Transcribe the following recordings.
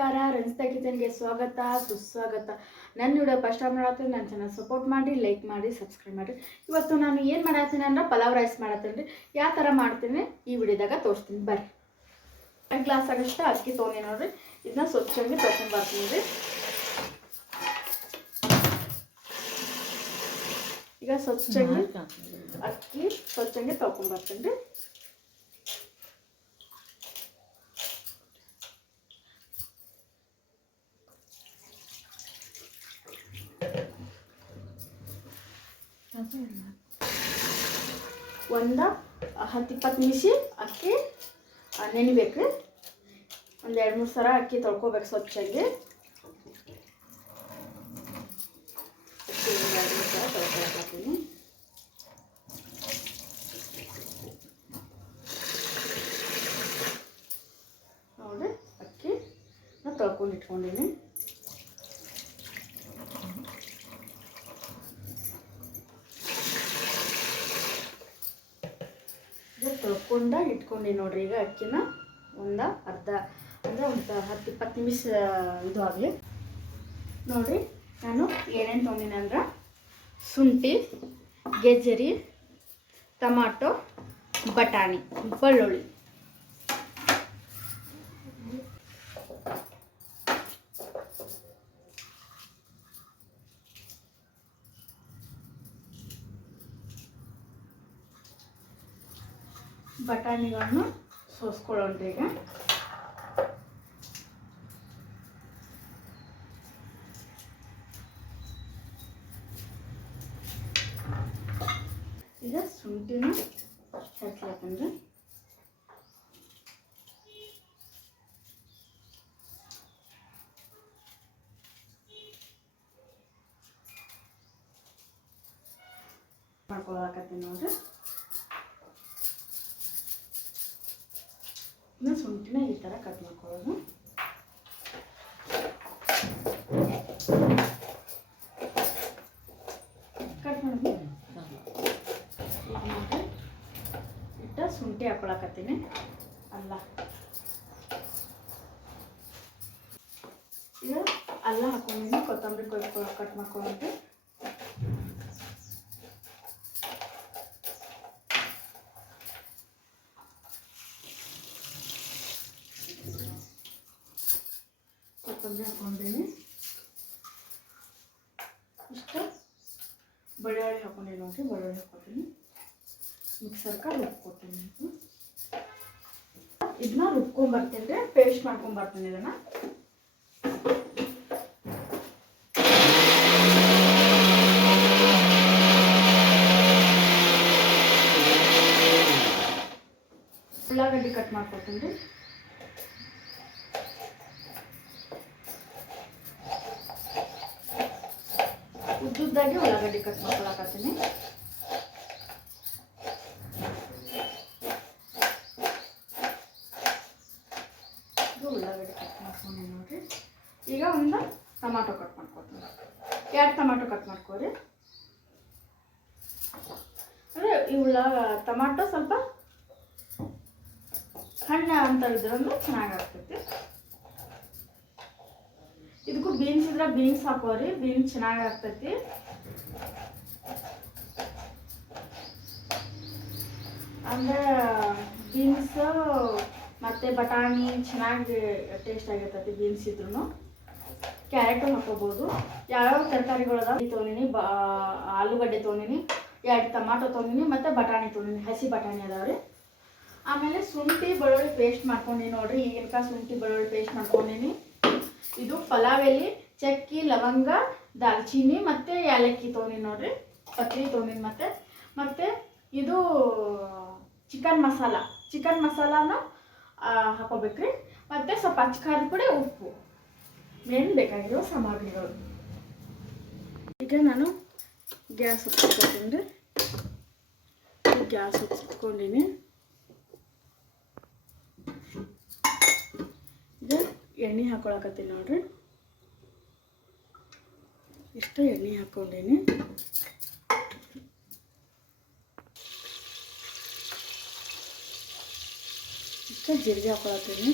ನಮಸ್ಕಾರ, ರಂಜಿತಾ ಕಿಚನ್ಗೆ ಸ್ವಾಗತ ಸುಸ್ವಾಗತ. ನನ್ನ ವಿಡಿಯೋ ಫಸ್ಟ್ ಟೈಮ್ ಮಾಡತ್ತೀನಿ, ನನ್ನ ಚಾನಲ್ ಸಪೋರ್ಟ್ ಮಾಡಿ, ಲೈಕ್ ಮಾಡಿ, ಸಬ್ಸ್ಕ್ರೈಬ್ ಮಾಡಿ. ಇವತ್ತು ನಾನು ಏನು ಮಾಡತ್ತೀನಿ ಅಂದ್ರೆ ಪಲಾವ್ ರೈಸ್ ಮಾಡತ್ತೀನಿ ರೀ. ಯಾವ ಥರ ಮಾಡ್ತೀನಿ ಈ ವಿಡಿಯೋದಾಗ ತೋರಿಸ್ತೀನಿ ಬರ್ರಿ. 1 ಗ್ಲಾಸ್ ಆಗಷ್ಟು ಅಕ್ಕಿ ತೊಗೊಂಡು ನೋಡ್ರಿ, ಇದನ್ನ ಸ್ವಚ್ಛವಾಗಿ ತೊಗೊಂಡ್ಬರ್ತೀನಿ ರೀ. ಈಗ ಸ್ವಚ್ಛವಾಗಿ ಅಕ್ಕಿ ಸ್ವಚ್ಛವಾಗಿ ತೊಗೊಂಡ್ಬರ್ತೀನಿ ರೀ. ಒಂದು 10-20 ನಿಮಿಷ ಅಕ್ಕಿ ನೆನಿಬೇಕು. ಒಂದು 2-3 ಸಲ ಅಕ್ಕಿ ತೊಳ್ಕೊಬೇಕು ಸ್ವಚ್ಛಾಗಿ. ಅಕ್ಕಿ 2-3 ಸಲ ತೊಳ್ಕೊಳಕತ್ತೀನಿ. ನೋಡಿ ಅಕ್ಕಿ ನಾನು ತೊಳ್ಕೊಂಡು ಇಟ್ಕೊಂಡಿನಿ. ತೊಳ್ಕೊಂಡು ಇಟ್ಕೊಂಡು ನೋಡ್ರಿ. ಈಗ ಅಕ್ಕಿನ ಒಂದು ಅರ್ಧ ಅಂದರೆ ಒಂದು 10-20 ನಿಮಿಷ ಇದು ಆಗಲಿ. ನೋಡಿರಿ ನಾನು ಏನೇನು ತೊಗೊಂಡಿನಿ ಅಂದ್ರೆ ಶುಂಠಿ, ಗೆಜ್ಜರಿ, ಟಮಾಟೊ, ಬಟಾಣಿ, ಬೆಳ್ಳುಳ್ಳಿ. ಬಟಾಣಿಗಳನ್ನು ಸೋಸ್ಕೊಳ್ಳೋಣ್ರಿ. ಈಗ ಶುಂಠಿನ ಹೆಚ್ಚಲಾಕಂದ್ರೆ ಮಾಡ್ಕೊಳಕತ್ತೀನಿ ನೋಡ್ರಿ. ಇನ್ನು ಶುಂಠಿನ ಈ ಥರ ಕಟ್ ಮಾಡ್ಕೊಳ್ಳೋದು. ಕಟ್ ಮಾಡಿ ಇಟ್ಟ ಶುಂಠಿ ಹಾಕೊಳಕತ್ತೀನಿ. ಅಲ್ಲ ಈಗ ಅಲ್ಲ ಹಾಕೊಂಡಿನಿ, ಕೊತ್ತಂಬರಿ ಕಟ್ ಮಾಡ್ಕೊಂಡ್ರೆ ಕೊತ್ತಂಬರಿ ಹಾಕೊಂಡೇನಿ. ಇಷ್ಟ ಬೆಳ್ಳುಳ್ಳಿ ಹಾಕೊಂಡೇನಿ ನೋಡಿರಿ. ಬೆಳ್ಳುಳ್ಳಿ ಹಾಕೋತೀನಿ, ಮಿಕ್ಸರ್ಗೆ ರುಬ್ಕೊತೀನಿ. ಇದನ್ನ ರುಬ್ಕೊಂಡ್ಬರ್ತೀನಿ ರೀ, ಪೇಸ್ಟ್ ಮಾಡ್ಕೊಂಡ್ಬರ್ತೀನಿ. ಇದನ್ನು ಉಳ್ಳಾಗಡ್ಡಿ ಕಟ್ ಮಾಡ್ಕೊತೀನಿ ರೀ. ಉದ್ದುದ್ದಾಗಿ ಉಳ್ಳಾಗಡ್ಡಿ ಕಟ್ ಮಾಡ್ಕೊಳಕತ್ತೀನಿ. ಉಳ್ಳಾಗಡ್ಡಿ ಕಟ್ ಮಾಡ್ಕೊಂಡು ನೋಡ್ರಿ. ಈಗ ಒಂದು ಟೊಮಾಟೊ ಕಟ್ ಮಾಡ್ಕೊತೀನಿ. 2 ಟೊಮಾಟೊ ಕಟ್ ಮಾಡ್ಕೊರಿ. ಅಂದರೆ ಈ ಟೊಮಾಟೊ ಸ್ವಲ್ಪ ಹಣ್ಣು ಅಂತ ಇದ್ರಂದ್ರೆ ಚೆನ್ನಾಗಾಗ್ತೈತಿ. ಇದಕ್ಕೂ ಬೀನ್ಸ್ ಇದ್ರೆ ಬೀನ್ಸ್ ಹಾಕೋರಿ, ಬೀನ್ಸ್ ಚೆನ್ನಾಗಿ ಆಗ್ತೈತಿ. ಅಂದರೆ ಬೀನ್ಸ್ ಮತ್ತು ಬಟಾಣಿ ಚೆನ್ನಾಗಿ ಟೇಸ್ಟ್ ಆಗಿರ್ತೈತಿ ಬೀನ್ಸ್ ಇದ್ರೂ. ಕ್ಯಾರೆಟು ಹಾಕೋಬೋದು. ಯಾವ್ಯಾವ ತರಕಾರಿಗಳದಾವ ತೊಗೊಂಡಿನಿ. ಆಲೂಗಡ್ಡೆ ತೊಗೊಂಡಿನಿ, 2 ಟೊಮಾಟೊ ತೊಗೊಂಡಿನಿ, ಮತ್ತು ಬಟಾಣಿ ತೊಗೊಂಡಿನಿ. ಹಸಿ ಬಟಾಣಿ ಅದಾವ್ರಿ. ಆಮೇಲೆ ಶುಂಠಿ ಬೆಳ್ಳುಳ್ಳಿ ಪೇಸ್ಟ್ ಮಾಡ್ಕೊಂಡಿನಿ ನೋಡ್ರಿ. ಈಗಿನ ಶುಂಠಿ ಬೆಳ್ಳುಳ್ಳಿ ಪೇಸ್ಟ್ ಮಾಡ್ಕೊಂಡಿನಿ. ಇದು ಪಲಾವ್ ಎಲೆ, ಚಕ್ಕಿ, ಲವಂಗ, ದಾಲ್ಚಿನ್ನಿ ಮತ್ತು ಏಲಕ್ಕಿ ತೊಗೊಂಡಿನಿ ನೋಡ್ರಿ. ಪತ್ರಿ ತೊಗೊಂಡಿನಿ. ಮತ್ತು ಇದು ಚಿಕನ್ ಮಸಾಲಾನ ಹಾಕೋಬೇಕ್ರಿ. ಮತ್ತು ಸ್ವಲ್ಪ ಅಚ್ಕಾರದ ಪುಡಿ, ಉಪ್ಪು, ಮೇನ್ ಬೇಕಾಗಿರೋ ಸಾಮಗ್ರಿಗಳು. ಈಗ ನಾನು ಗ್ಯಾಸ್ ಹಚ್ಕೊತೀನಿ ರೀ. ಗ್ಯಾಸ್ ಹಚ್ಕೊಂಡಿನಿ. ಈಗ ಎಣ್ಣೆ ಹಾಕೊಳಕತ್ತೀನಿ ನೋಡ್ರಿ. ಇಷ್ಟು ಎಣ್ಣೆ ಹಾಕ್ಕೊಂಡೀನಿ. ಇಷ್ಟು ಜೀರಿಗೆ ಹಾಕೊಳತ್ತೀನಿ.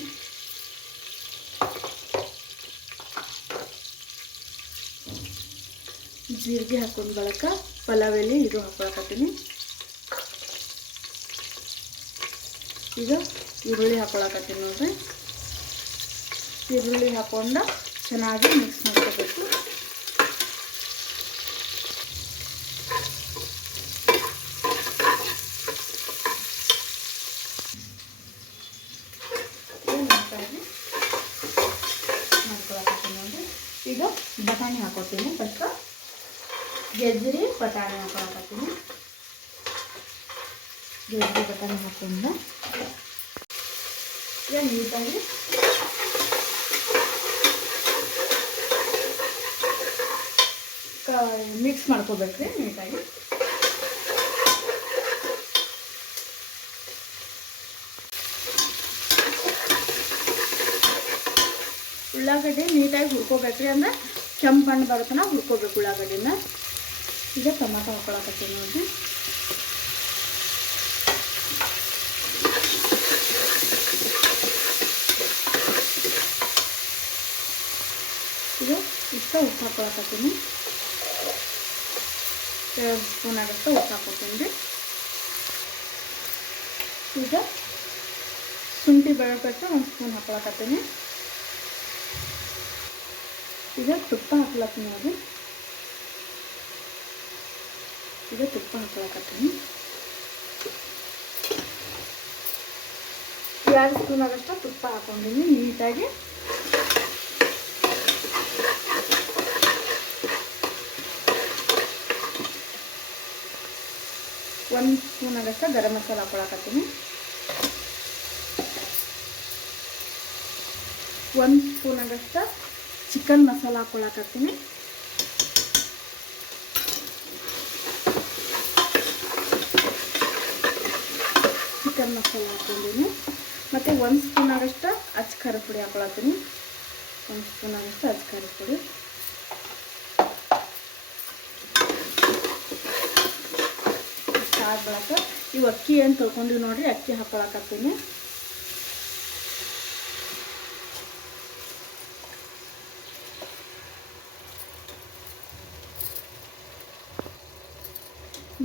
ಜೀರಿಗೆ ಹಾಕೊಂಡು ಬಳಕ ಪಲಾವ್ ಎಲೆ ಇದು ಹಾಕೊಳಕತ್ತೀನಿ. ಈಗ ಈರುಳ್ಳಿ ಹಾಕೊಳಕತ್ತೀನಿ ನೋಡ್ರಿ. ಈರುಳ್ಳಿ ಹಾಕೊಂಡು ಚೆನ್ನಾಗಿ ಮಿಕ್ಸ್ ಮಾಡ್ಕೋಬೇಕು. ಮಾಡ್ಕೊಳಕತ್ತೀನಿ ನೋಡ್ರಿ. ಈಗ ಬಟಾಣಿ ಹಾಕೋತೀನಿ. ಫಸ್ಟ್ ಗೆಜ್ಜರಿ ಬಟಾಣಿ ಹಾಕೊಳಕತ್ತೀನಿ. ಗೆಜ್ಜರಿ ಬಟಾಣಿ ಹಾಕೊಂಡು ಈಗ ನೀಟಾಗಿ ಮಿಕ್ಸ್ ಮಾಡ್ಕೋಬೇಕ್ರಿ ನೀಟಾಗಿ. ಉಳ್ಳಾಗಡ್ಡಿ ನೀಟಾಗಿ ಹುರ್ಕೋಬೇಕ್ರಿ, ಅಂದ್ರೆ ಕೆಂಪು ಬಣ್ಣ ಬರುತ್ತನ ಹುರ್ಕೋಬೇಕು ಉಳ್ಳಾಗಡ್ಡಿನ. ಈಗ ಟೊಮಾಟೊ ಹಾಕೊಳಕತ್ತೀನಿ ನೋಡ್ರಿ. ಈಗ ಇಷ್ಟ ಉಪ್ಪು ಹಾಕೊಳಕತ್ತೀನಿ. 2 ಸ್ಪೂನ್ ಆಗುತ್ತೆ ಉಪ್ಪು ಹಾಕೋತೀನಿ ರೀ. ಈಗ ಶುಂಠಿ ಬೆಳ್ಳುಳ್ಳಿ 1 ಸ್ಪೂನ್ ಹಾಕೊಳಕತ್ತೀನಿ. ಈಗ ತುಪ್ಪ ಹಾಕ್ಲತ್ತೀನಿ ನೋಡ್ರಿ. ಈಗ ತುಪ್ಪ ಹಾಕೊಳಕತ್ತೀನಿ. 2 ಸ್ಪೂನ್ ಆಗೋಷ್ಟು ತುಪ್ಪ ಹಾಕೊಂಡಿನಿ. ನೀಟಾಗಿ ಒಂದು ಸ್ಪೂನ್ ಆಗೋಷ್ಟು ಗರಂ ಮಸಾಲ ಹಾಕೊಳಕತ್ತೀನಿ. 1 ಸ್ಪೂನ್ ಆಗೋಷ್ಟು ಚಿಕನ್ ಮಸಾಲ ಹಾಕೊಳಕತ್ತೀನಿ. ಚಿಕನ್ ಮಸಾಲ ಹಾಕೊಂಡಿನಿ. ಮತ್ತು 1 ಸ್ಪೂನ್ ಆಗೋಷ್ಟು ಅಚ್ಚ ಖಾರದ ಪುಡಿ ಹಾಕೊಳತ್ತೀನಿ. 1 ಸ್ಪೂನ್ ಆಗೋಷ್ಟು ಅಚ್ಚ ಖಾರದ ಪುಡಿ. ಬಳಕ ಇವು ಅಕ್ಕಿ ಏನು ತೊಳ್ಕೊಂಡಿವಿ ನೋಡ್ರಿ, ಅಕ್ಕಿ ಹಾಕೊಳಕತ್ತೀನಿ.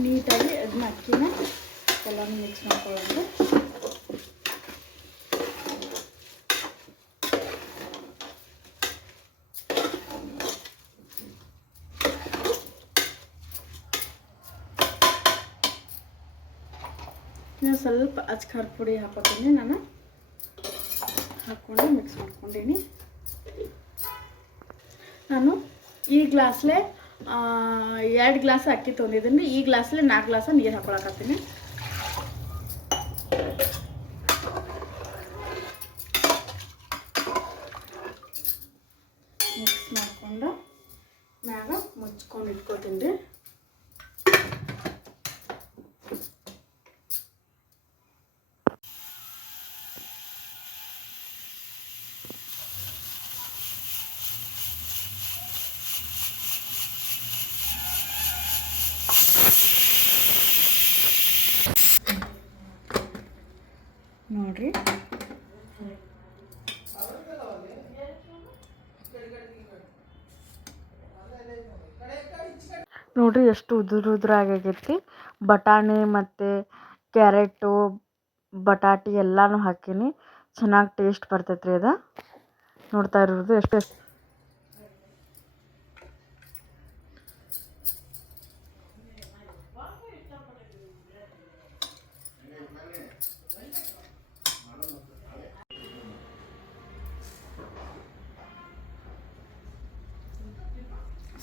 ನೀಟಾಗಿ ಅದನ್ನ ಅಕ್ಕಿನ ಎಲ್ಲನೂ ಮಿಕ್ಸ್ ಮಾಡ್ಕೊಳ್ಳೋದು. ನಾನು ಸ್ವಲ್ಪ ಅಚ್ಚ ಖಾರದ ಪುಡಿ ಹಾಕೋತೀನಿ. ನಾನು ಹಾಕ್ಕೊಂಡು ಮಿಕ್ಸ್ ಮಾಡ್ಕೊಂಡೀನಿ. ನಾನು ಈ ಗ್ಲಾಸ್ಲೆ 2 ಗ್ಲಾಸ್ ಅಕ್ಕಿ ತೊಗೊಂಡಿದ್ದೀನಿ. ಈ ಗ್ಲಾಸ್ಲೆ 4 ಗ್ಲಾಸ್ ನೀರು ಹಾಕೊಳಕತ್ತೀನಿ. ಮಿಕ್ಸ್ ಮಾಡಿಕೊಂಡು ಮ್ಯಾಗ ಮುಚ್ಕೊಂಡು ಇಟ್ಕೊತೀನಿ ರೀ. ನೋಡ್ರಿ ನೋಡ್ರಿ ಎಷ್ಟು ಉದುರಾಗೈತಿ. ಬಟಾಣಿ ಮತ್ತು ಕ್ಯಾರೆಟು ಬಟಾಟಿ ಎಲ್ಲನೂ ಹಾಕೀನಿ. ಚೆನ್ನಾಗಿ ಟೇಸ್ಟ್ ಬರ್ತೈತ್ರಿ. ಅದು ನೋಡ್ತಾ ಇರೋದು ಎಷ್ಟು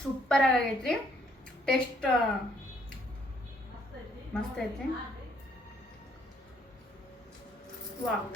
ಸೂಪರ್ ಆಗೈತ್ರಿ. ಟೇಸ್ಟ್ ಮಸ್ತ್ ಐತಿ. ವಾಹ್.